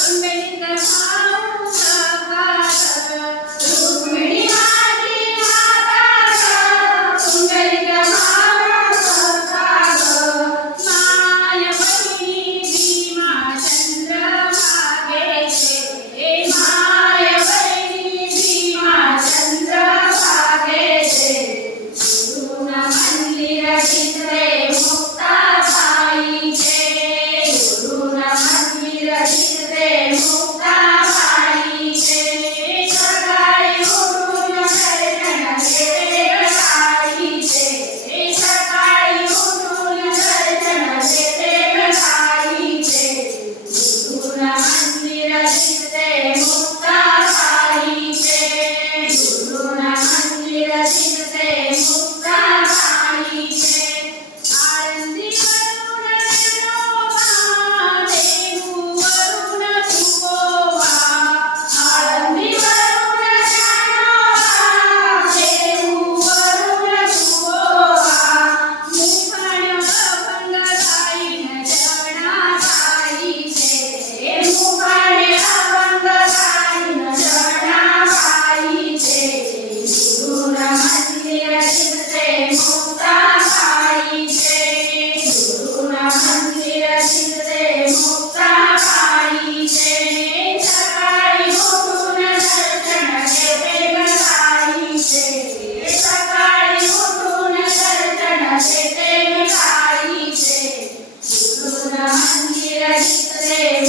Yes.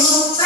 Peace.